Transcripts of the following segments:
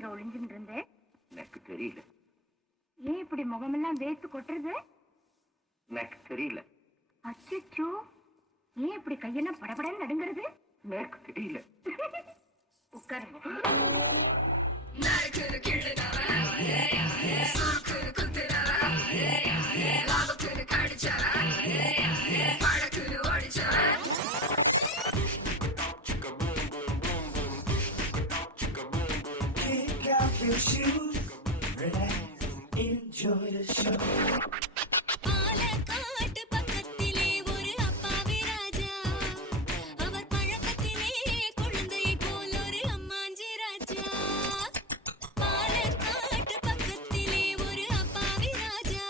இங்க ஒளிஞ்சுட்டு இருந்தேன்? எனக்கு தெரியல. ஏன் இப்படி முகமெல்லாம் வேர்த்து கொட்டுறது? எனக்கு தெரியல. அச்சோ, ஏன் இப்படி கையெல்லாம் படபடன்னு நடுங்கிறது? எனக்கு தெரியல. உட்காருங்க. Your shoes, relax, enjoy the show. பாலக்காட்டு பக்கத்திலே ஒரு அப்பாவி ராஜா, அவர் பழக்கத்திலே குழந்தையை போல் ஒரு அம்மாஞ்சி ராஜா. பாலக்காட்டு பக்கத்திலே ஒரு அப்பாவி ராஜா,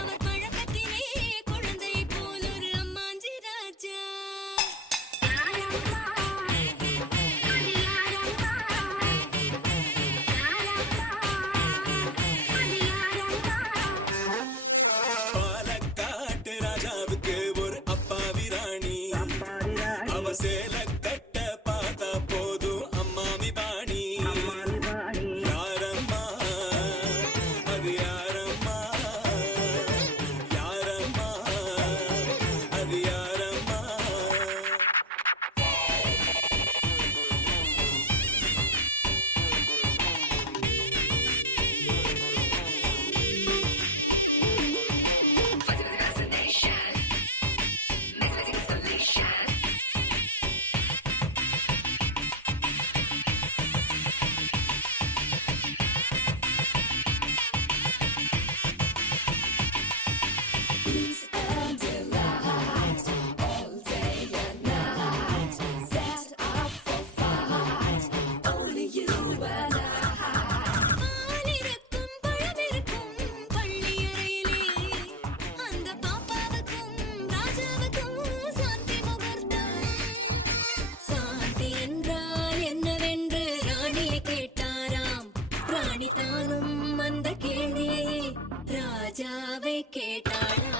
அவர் பழக்கத்திலே குழந்தையை போல் ஒரு அம்மாஞ்சி ராஜா. சேல கட்ட பார்த்தா போதும் அம்மாமி பாணி. யாரம்மா அது யாரம்மா, யாரம்மா அது யாரம்மா. ராஜாவை கேட்டாளா?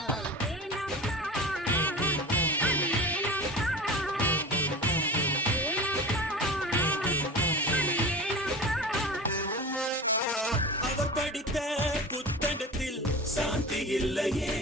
அவர் படித்த புத்தகத்தில் சாந்தி இல்லையே.